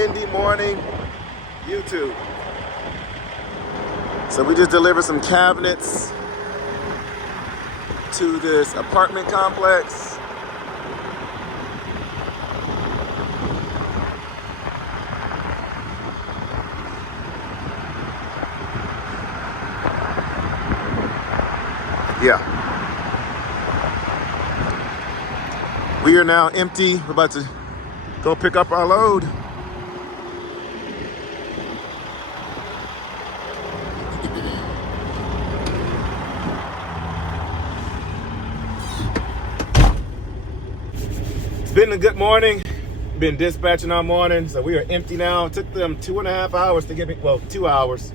windy morning YouTube. So we just delivered some cabinets to this apartment complex. Yeah. We are now empty. We're about to go pick up our load. It's been a good morning. Been dispatching all morning, so we are empty now. It took them 2.5 hours to get me, well, 2 hours.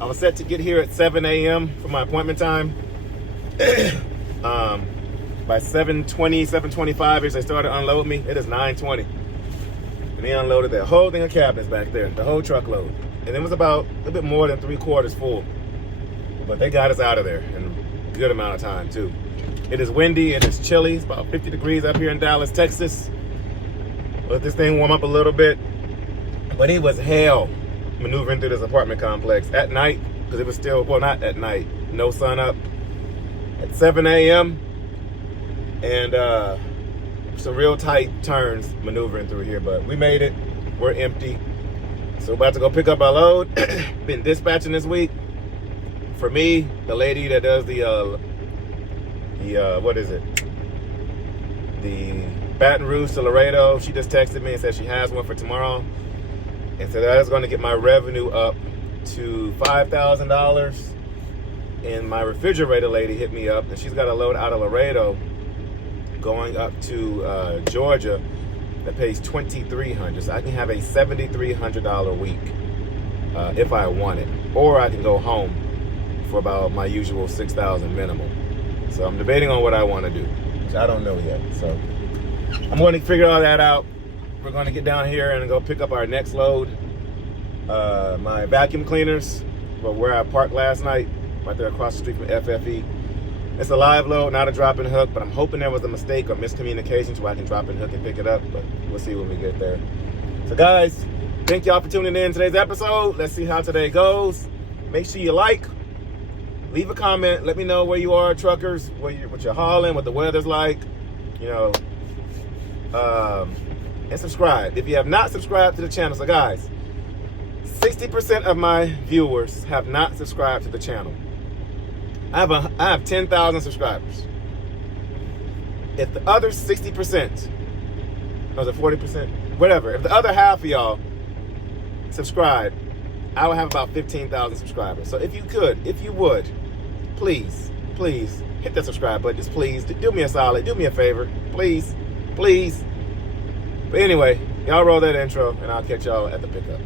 I was set to get here at 7 a.m. for my appointment time. By 7:20, 7:25 they started unloading me. It is 9:20. And they unloaded that whole thing of cabinets back there, the whole truckload. And it was about a little bit more than 3/4 full. But they got us out of there in a good amount of time too. It is windy, it is chilly. It's about 50 degrees up here in Dallas, Texas. Let this thing warm up a little bit. But it was hell maneuvering through this apartment complex at night, because it was still, well, not at night, no sun up, at 7 a.m. And some real tight turns maneuvering through here, but we made it. We're empty. So about to go pick up our load. Been dispatching this week. For me, the lady that does the what is it? The Baton Rouge to Laredo, she just texted me and said she has one for tomorrow. And so that is going to get my revenue up to $5,000. And my refrigerator lady hit me up, and she's got a load out of Laredo going up to Georgia that pays $2,300. So I can have a $7,300 week if I want it, or I can go home for about my usual $6,000 minimum. So I'm debating on what I want to do, which I don't know yet. So I'm going to figure all that out. We're going to get down here and go pick up our next load. My vacuum cleaners, where I parked last night, right there across the street from FFE. It's a live load, not a drop and hook, but I'm hoping there was a mistake or miscommunication so I can drop and hook and pick it up, but we'll see when we get there. So guys, thank y'all for tuning in today's episode. Let's see how today goes. Make sure you like, leave a comment, let me know where you are, truckers, what you're hauling, what the weather's like, you know, and subscribe if you have not subscribed to the channel. So guys, 60% of my viewers have not subscribed to the channel. I have 10,000 subscribers. If the other 60%, or the 40%, whatever, if the other half of y'all subscribe, I will have about 15,000 subscribers. So if you could, if you would, please hit that subscribe button. Just please, do me a solid, do me a favor, please. But anyway, y'all roll that intro, and I'll catch y'all at the pickup.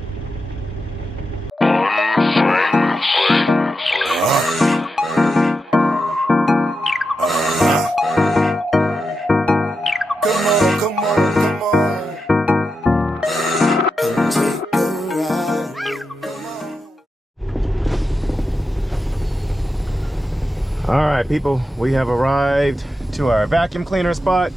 All right, people, we have arrived to our vacuum cleaner spot.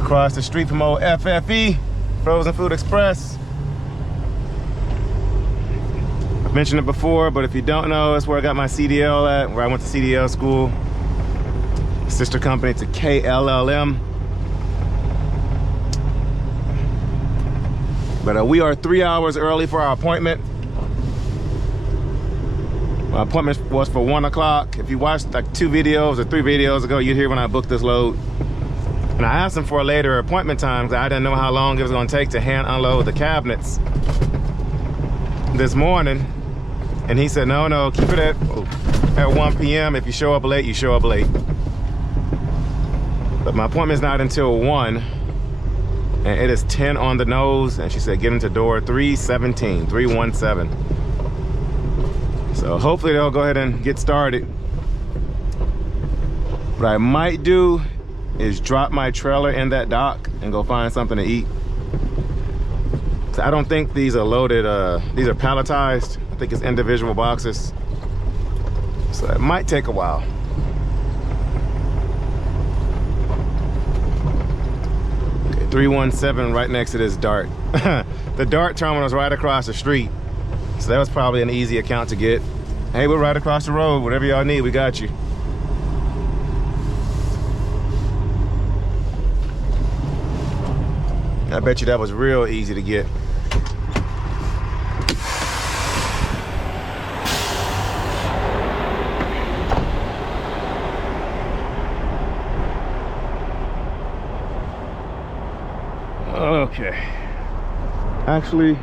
Across the street from old FFE, Frozen Food Express. I've mentioned it before, but if you don't know, it's where I got my CDL at, where I went to CDL school. Sister company to KLLM. But we are 3 hours early for our appointment. My appointment was for 1 o'clock. If you watched like 2 videos or 3 videos ago, you'd hear when I booked this load. And I asked him for a later appointment time because I didn't know how long it was going to take to hand unload the cabinets this morning. And he said, no, keep it at 1 p.m. If you show up late, you show up late. But my appointment's not until 1. And it is 10 on the nose. And she said, get into door 317. So hopefully they'll go ahead and get started. What I might do is drop my trailer in that dock and go find something to eat. So I don't think these are loaded, these are palletized. I think it's individual boxes. So it might take a while. 317 right next to this Dart. The Dart terminal is right across the street. So that was probably an easy account to get. Hey, we're right across the road. Whatever y'all need, we got you. I bet you that was real easy to get. Okay. Actually,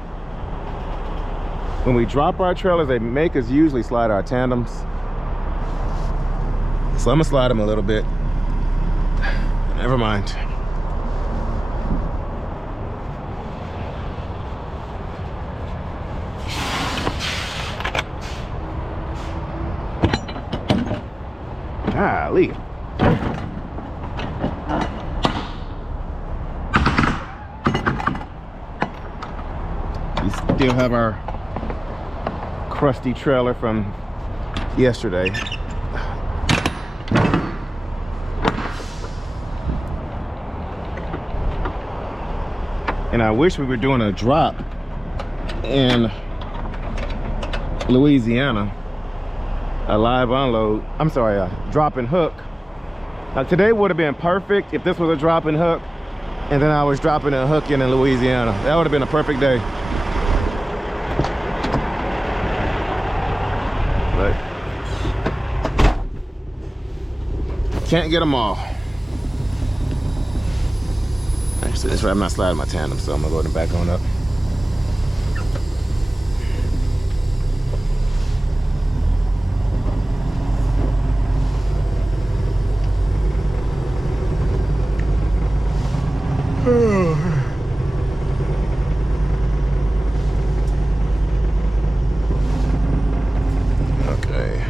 when we drop our trailers, they make us usually slide our tandems. So I'm gonna slide them a little bit. Never mind. Golly. We still have our crusty trailer from yesterday. And I wish we were doing a drop in Louisiana. A live unload. I'm sorry, a drop and hook. Now today would have been perfect if this was a drop and hook and then I was dropping and hooking in Louisiana. That would have been a perfect day. But can't get them all. Actually, that's right, I'm not sliding my tandem, so I'm gonna go ahead and back on up. Okay.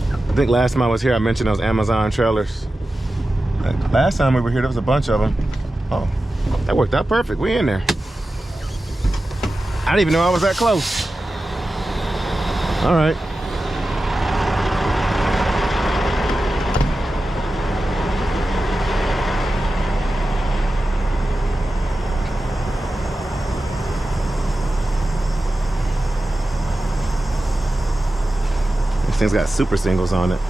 I think last time I was here, I mentioned those Amazon trailers. Last time we were here, there was a bunch of them. Oh, that worked out perfect. We in there. I didn't even know I was that close. All right. This thing's got super singles on it.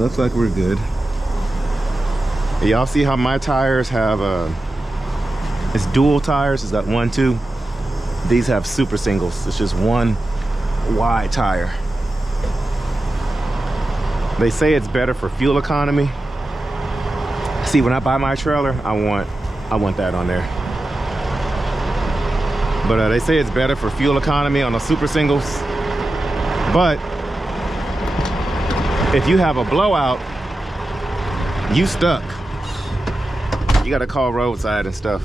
Looks like we're good. Y'all see how my tires have it's dual tires. It's got 1, 2. These have super singles. It's just one wide tire. They say it's better for fuel economy. See, when I buy my trailer, I want that on there. But they say it's better for fuel economy on the super singles. But if you have a blowout, you stuck. You gotta call roadside and stuff.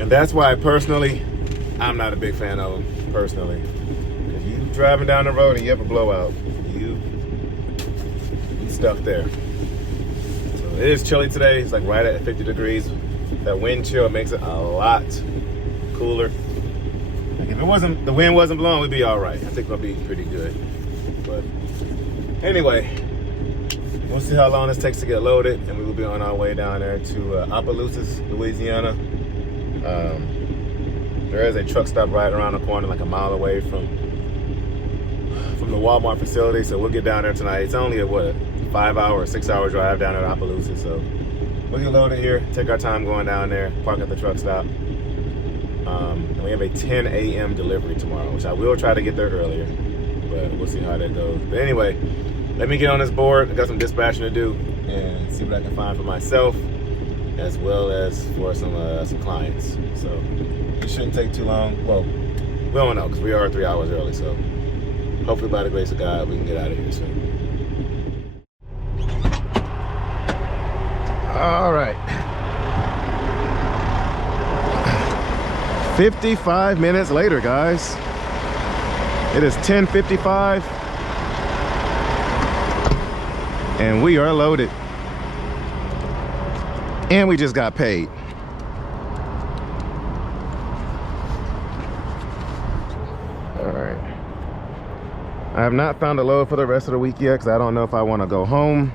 And that's why personally, I'm not a big fan of them, personally. If you driving down the road and you have a blowout, you stuck there. So it is chilly today. It's like right at 50 degrees. That wind chill makes it a lot cooler. Like if the wind wasn't blowing, we'd be all right. I think we'll be pretty good. But anyway, we'll see how long this takes to get loaded, and we will be on our way down there to Opelousas, Louisiana. There is a truck stop right around the corner, like a mile away from the Walmart facility, so we'll get down there tonight. It's only a 5-hour, 6-hour drive down at Opelousas, so we'll get loaded here, take our time going down there, park at the truck stop. And we have a 10 a.m. delivery tomorrow, which I will try to get there earlier, but we'll see how that goes. But anyway, let me get on this board. I got some dispatching to do and see what I can find for myself as well as for some clients. So it shouldn't take too long. Well, we don't know because we are 3 hours early, so hopefully by the grace of God we can get out of here soon. All right. 55 minutes later, guys. It is 10:55 and we are loaded. And we just got paid. I have not found a load for the rest of the week yet because I don't know if I want to go home,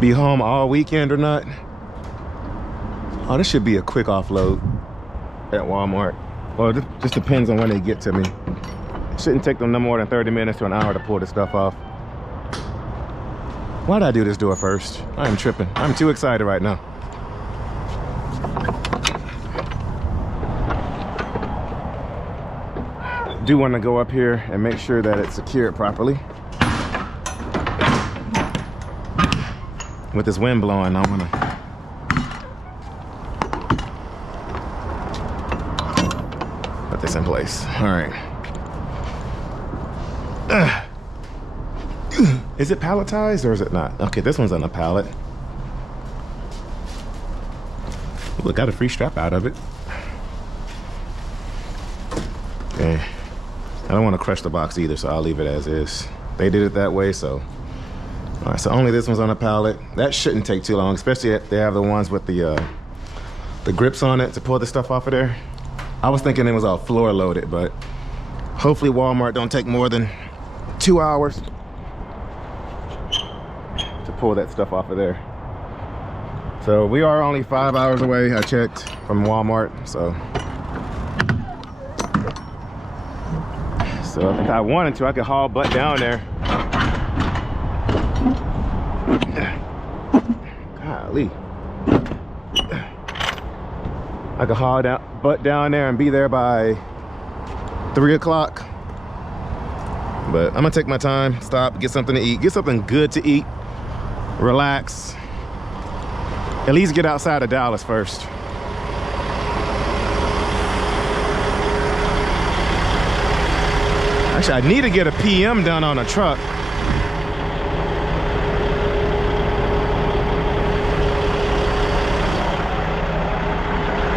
be home all weekend or not. Oh, this should be a quick offload at Walmart. Well, it just depends on when they get to me. It shouldn't take them no more than 30 minutes to an hour to pull this stuff off. Why did I do this door first? I am tripping. I'm too excited right now. I do want to go up here and make sure that it's secured properly. With this wind blowing, I want to put this in place. All right. Is it palletized or is it not? Okay, this one's on a pallet. Look, got a free strap out of it. Okay. I don't want to crush the box either, so I'll leave it as is. They did it that way, so. All right, so only this one's on a pallet. That shouldn't take too long, especially if they have the ones with the grips on it to pull the stuff off of there. I was thinking it was all floor loaded, but hopefully Walmart don't take more than 2 hours to pull that stuff off of there. So we are only 5 hours away, I checked, from Walmart, so. So if I wanted to, I could haul butt down there. Golly. I could haul butt down there and be there by 3 o'clock. But I'm gonna take my time, stop, get something to eat, get something good to eat, relax. At least get outside of Dallas first. Actually, I need to get a PM done on a truck.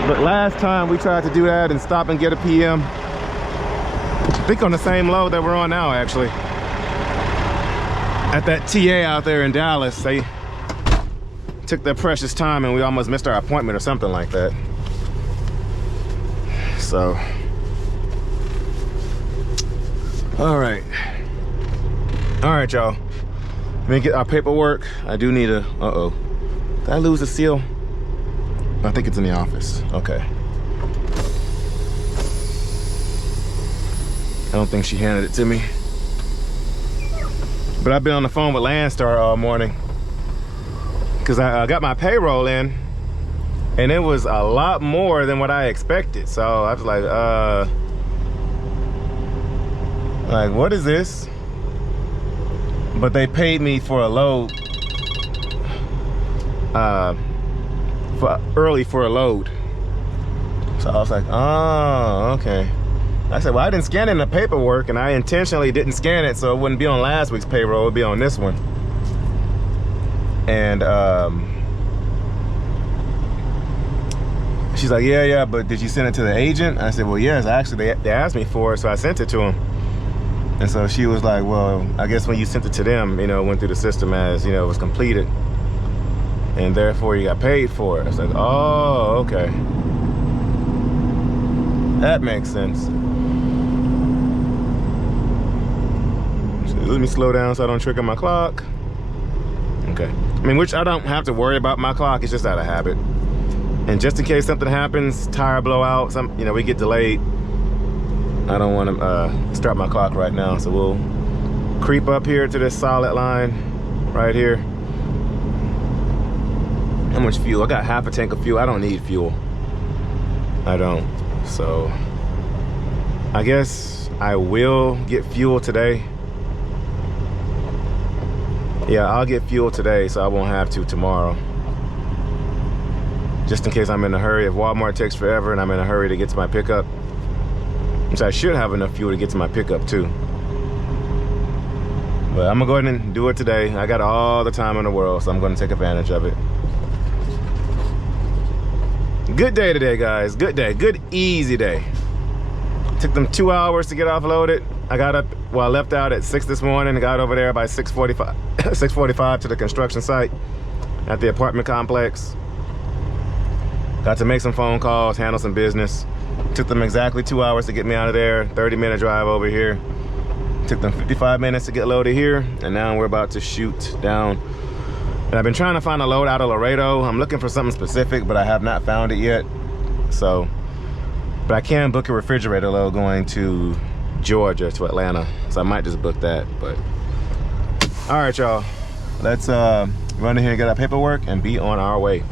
But last time we tried to do that and stop and get a PM. I think on the same load that we're on now, actually. At that TA out there in Dallas, they took their precious time and we almost missed our appointment or something like that. So. All right, y'all. Let me get our paperwork. I do need a, uh-oh. Did I lose the seal? I think it's in the office. Okay. I don't think she handed it to me. But I've been on the phone with Landstar all morning because I got my payroll in and it was a lot more than what I expected. So I was like, what is this? But they paid me for a load, early for a load. So I was like, oh, okay. I said, well, I didn't scan in the paperwork and I intentionally didn't scan it so it wouldn't be on last week's payroll, it would be on this one. And she's like, yeah, but did you send it to the agent? I said, well, yes, actually they asked me for it, so I sent it to them. And so she was like, well, I guess when you sent it to them, you know, it went through the system as, you know, it was completed. And therefore you got paid for it. I was like, oh, okay. That makes sense. So let me slow down so I don't trigger my clock. Okay. I mean, which I don't have to worry about my clock. It's just out of habit. And just in case something happens, tire blowout, you know, we get delayed. I don't want to start my clock right now, so we'll creep up here to this solid line right here. How much fuel? I got half a tank of fuel. I don't need fuel. I don't. So I guess I will get fuel today. Yeah, I'll get fuel today so I won't have to tomorrow. Just in case I'm in a hurry. If Walmart takes forever and I'm in a hurry to get to my pickup, which I should have enough fuel to get to my pickup too. But I'm gonna go ahead and do it today. I got all the time in the world, so I'm gonna take advantage of it. Good day today, guys. Good day. Good, easy day. Took them 2 hours to get offloaded. I got up, well, I left out at 6 this morning and got over there by 6:45 6:45 to the construction site at the apartment complex. Got to make some phone calls, handle some business. Took them exactly 2 hours to get me out of there. 30-minute drive over here. Took them 55 minutes to get loaded here, and now we're about to shoot down. And I've been trying to find a load out of Laredo. I'm looking for something specific, but I have not found it yet. So, but I can book a refrigerator load going to Georgia to Atlanta. So I might just book that, but. All right, y'all. Let's run in here and get our paperwork and be on our way.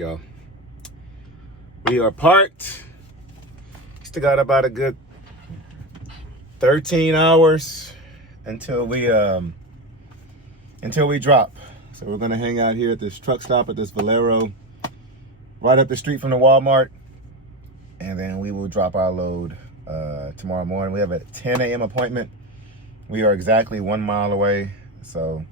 y'all. We are parked. Still got about a good 13 hours until we drop. So we're gonna hang out here at this truck stop at this Valero, right up the street from the Walmart, and then we will drop our load tomorrow morning. We have a 10 a.m. appointment. We are exactly 1 mile away, so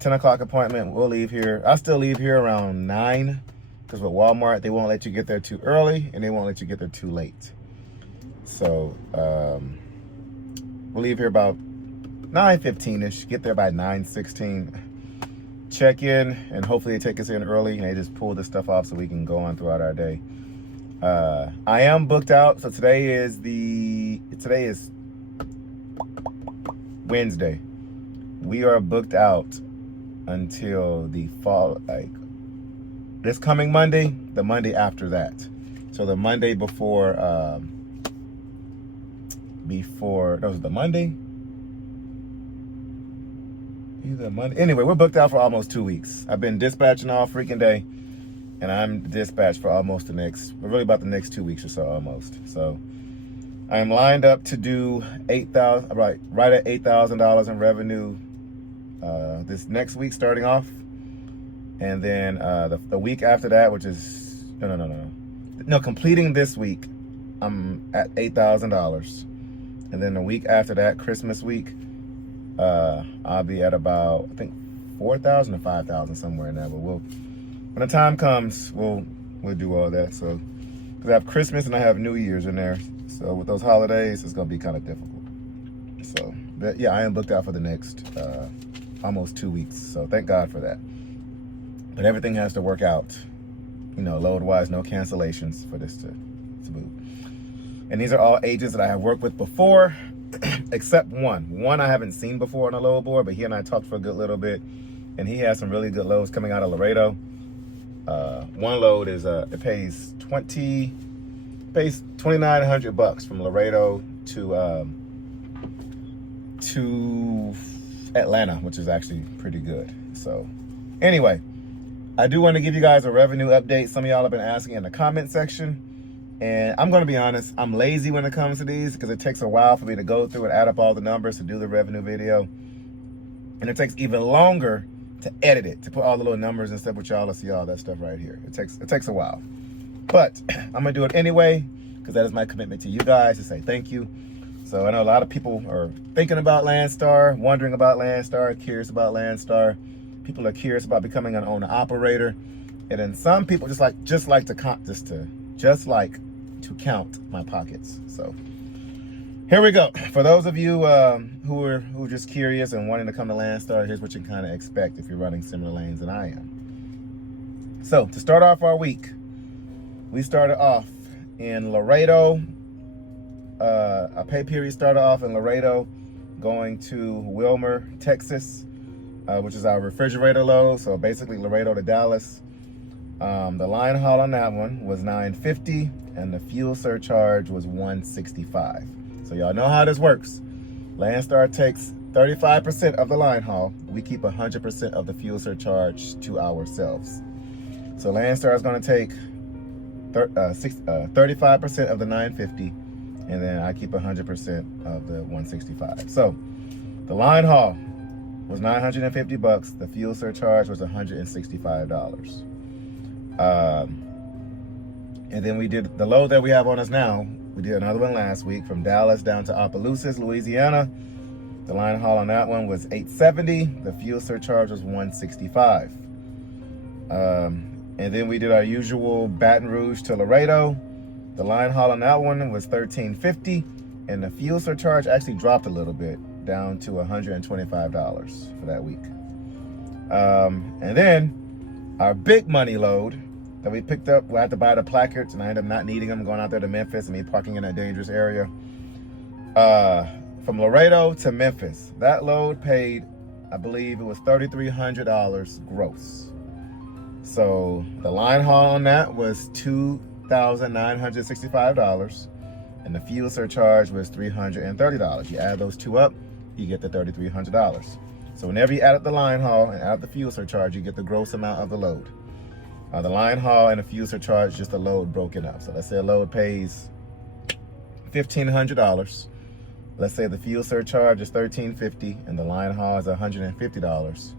10 o'clock appointment. We'll leave here. I'll still leave here around 9, because with Walmart, they won't let you get there too early, and they won't let you get there too late. So we'll leave here about 9:15ish, get there by 9:16, check in, and hopefully they take us in early and they just pull this stuff off so we can go on throughout our day. I am booked out, so today is Wednesday. We are booked out until the fall, like this coming Monday, the Monday after that. So the Monday before that was the Monday? Either Monday. Anyway, we're booked out for almost 2 weeks. I've been dispatching all freaking day, and I'm dispatched for almost really about the next 2 weeks or so, almost. So I'm lined up to do $8,000, right at $8,000 in revenue this next week, starting off, and then the week after that, which is completing this week, I'm at $8,000, and then the week after that, Christmas week, I'll be at about, I think, 4,000 or 5,000, somewhere in there. But when the time comes, we'll do all that. So, because I have Christmas and I have New Year's in there, so with those holidays, it's gonna be kind of difficult. So, but yeah, I am booked out for the next almost 2 weeks. So thank God for that. But everything has to work out, load-wise, no cancellations for this to move. And these are all agents that I have worked with before, except one. One I haven't seen before on a load board, but he and I talked for a good little bit, and he has some really good loads coming out of Laredo. One load is it pays $2,900 from Laredo to Atlanta, which is actually pretty good. So anyway, I do want to give you guys a revenue update. Some of y'all have been asking in the comment section. And I'm going to be honest, I'm lazy when it comes to these because it takes a while for me to go through and add up all the numbers to do the revenue video. And it takes even longer to edit it, to put all the little numbers and stuff with y'all to see all that stuff right here. It takes a while. But I'm going to do it anyway because that is my commitment to you guys to say thank you. So I know a lot of people are thinking about Landstar, wondering about Landstar, curious about Landstar. People are curious about becoming an owner-operator. And then some people just like to count my pockets. So here we go. For those of you who are just curious and wanting to come to Landstar, here's what you can kind of expect if you're running similar lanes than I am. So to start off our week, we started off in Laredo. Our pay period started off in Laredo, going to Wilmer, Texas, which is our refrigerator load. So basically Laredo to Dallas. The line haul on that one was $950, and the fuel surcharge was $165. So y'all know how this works. Landstar takes 35% of the line haul. We keep 100% of the fuel surcharge to ourselves. So Landstar is going to take 35% of the $950, and then I keep 100% of the $165. So the line haul was $950. The fuel surcharge was $165. And then we did the load that we have on us now. We did another one last week from Dallas down to Opelousas, Louisiana. The line haul on that one was $870. The fuel surcharge was $165. And then we did our usual Baton Rouge to Laredo. The line haul on that one was $1350, and the fuel surcharge actually dropped a little bit, down to $125 for that week. And then our big money load that we picked up, we had to buy the placards, and I ended up not needing them, going out there to Memphis and me parking in a dangerous area. From Laredo to Memphis, that load paid, I believe it was $3,300 gross. So the line haul on that was $2,965, and the fuel surcharge was $330. You add those two up, you get the $3,300. So whenever you add up the line haul and add up the fuel surcharge, you get the gross amount of the load. The line haul and the fuel surcharge, just a load broken up. So let's say a load pays $1,500. Let's say the fuel surcharge is $1,350 and the line haul is $150.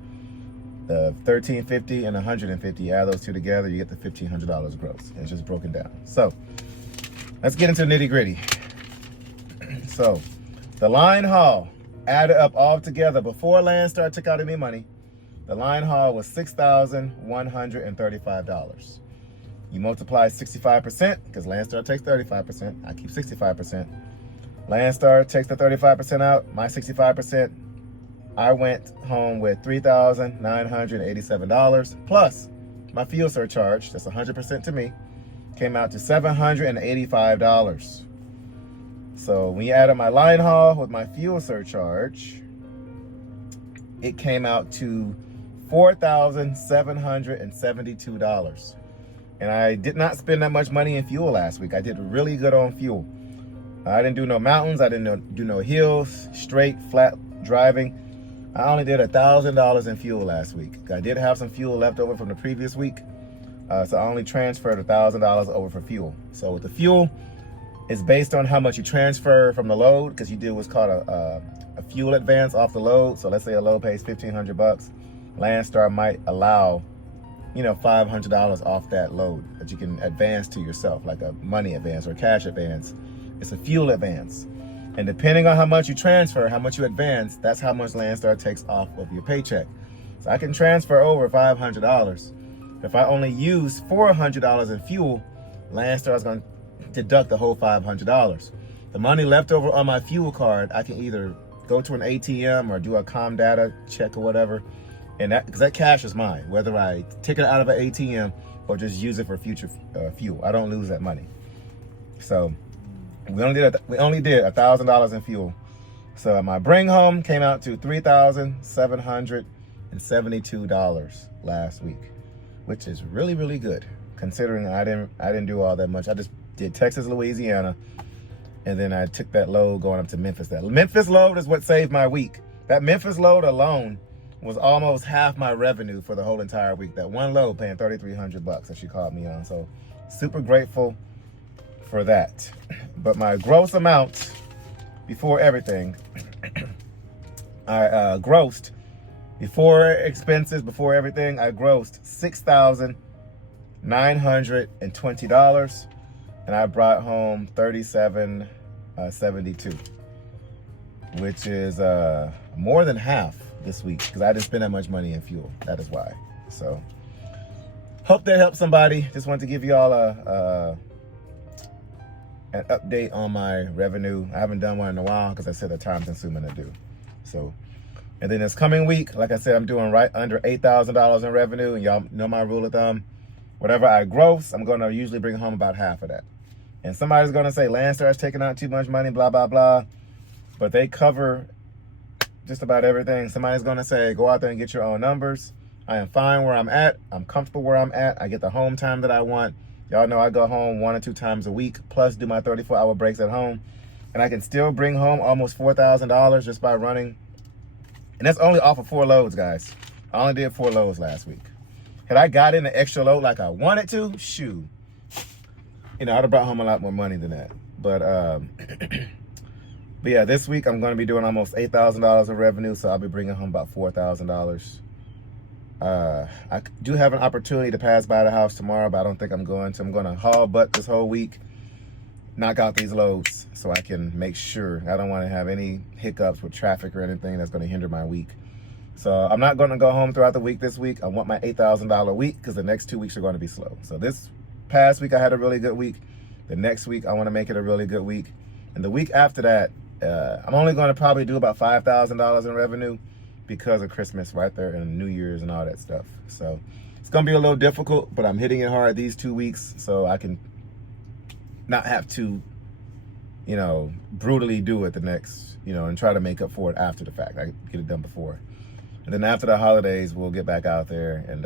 The $1,350 and $150, add those two together, you get the $1,500 gross. It's just broken down. So let's get into the nitty gritty. So the line haul added up all together before Landstar took out any money. The line haul was $6,135. You multiply 65%, because Landstar takes 35%. I keep 65%. Landstar takes the 35% out, my 65%. I went home with $3,987 plus my fuel surcharge, that's 100% to me, came out to $785. So when you added my line haul with my fuel surcharge, it came out to $4,772. And I did not spend that much money in fuel last week. I did really good on fuel. I didn't do no mountains, I didn't do no hills, straight, flat driving. I only did $1,000 in fuel last week. I did have some fuel left over from the previous week, so I only transferred $1,000 over for fuel. So with the fuel, it's based on how much you transfer from the load, because you do what's called a fuel advance off the load. So let's say a load pays $1,500. Landstar might allow, $500 off that load that you can advance to yourself, like a money advance or a cash advance. It's a fuel advance. And depending on how much you transfer, how much you advance, that's how much Landstar takes off of your paycheck. So I can transfer over $500. If I only use $400 in fuel, Landstar is going to deduct the whole $500. The money left over on my fuel card, I can either go to an ATM or do a com data check or whatever. And because that cash is mine, whether I take it out of an ATM or just use it for future fuel. I don't lose that money. So we only did $1,000 in fuel. So my bring home came out to $3,772 last week, which is really, really good considering I didn't do all that much. I just did Texas, Louisiana, and then I took that load going up to Memphis. That Memphis load is what saved my week. That Memphis load alone was almost half my revenue for the whole entire week. That one load paying $3,300 that she called me on. So super grateful for that. But my gross amount before everything, I grossed before expenses, before everything, I grossed $6,920, and I brought home $3,772, which is more than half this week because I didn't spend that much money in fuel. That is why. So hope that helps somebody. Just wanted to give you all an update on my revenue. I haven't done one in a while because I said the time consuming to do. So, and then this coming week, like I said, I'm doing right under $8,000 in revenue, and y'all know my rule of thumb. Whatever I gross, I'm gonna usually bring home about half of that. And somebody's gonna say Landstar is taking out too much money, blah, blah, blah. But they cover just about everything. Somebody's gonna say, go out there and get your own numbers. I am fine where I'm at. I'm comfortable where I'm at. I get the home time that I want. Y'all know I go home 1 or 2 times a week, plus do my 34-hour breaks at home. And I can still bring home almost $4,000 just by running. And that's only off of 4 loads, guys. I only did 4 loads last week. Had I got in an extra load like I wanted to, shoot. I'd have brought home a lot more money than that. But yeah, this week I'm going to be doing almost $8,000 in revenue, so I'll be bringing home about $4,000. I do have an opportunity to pass by the house tomorrow, but I don't think I'm going to. I'm going to haul butt this whole week, knock out these loads so I can make sure. I don't want to have any hiccups with traffic or anything that's going to hinder my week. So I'm not going to go home throughout the week this week. I want my $8,000 week because the next 2 weeks are going to be slow. So this past week I had a really good week. The next week I want to make it a really good week. And the week after that, I'm only going to probably do about $5,000 in revenue because of Christmas right there and New Year's and all that stuff. So it's going to be a little difficult, but I'm hitting it hard these 2 weeks so I can not have to, brutally do it the next, and try to make up for it after the fact. I get it done before. And then after the holidays, we'll get back out there and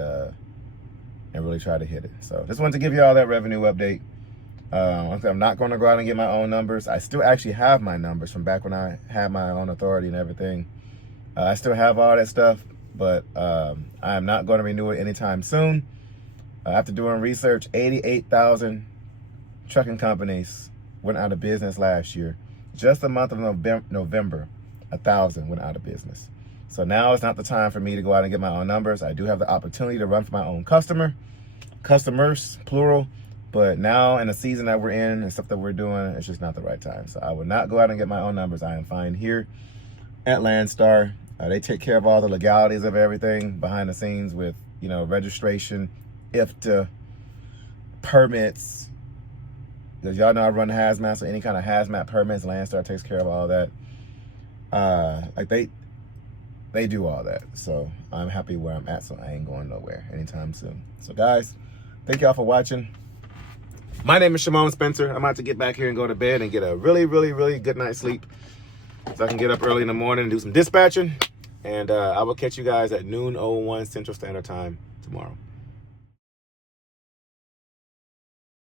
really try to hit it. So just wanted to give you all that revenue update. I'm not going to go out and get my own numbers. I still actually have my numbers from back when I had my own authority and everything. I still have all that stuff, but I am not going to renew it anytime soon. After doing research, 88,000 trucking companies went out of business last year. Just the month of November, 1,000 went out of business. So now it's not the time for me to go out and get my own numbers. I do have the opportunity to run for my own customers, plural. But now in the season that we're in and stuff that we're doing, it's just not the right time. So I will not go out and get my own numbers. I am fine here at Landstar. They take care of all the legalities of everything behind the scenes with, you know, registration, IFTA, permits. Because y'all know I run hazmat, so any kind of hazmat permits, Landstar takes care of all that. Like they do all that. So I'm happy where I'm at, so I ain't going nowhere anytime soon. So guys, thank y'all for watching. My name is Shymon Spencer. I'm about to get back here and go to bed and get a really, really, really good night's sleep so I can get up early in the morning and do some dispatching. And I will catch you guys at noon 01 Central Standard Time tomorrow.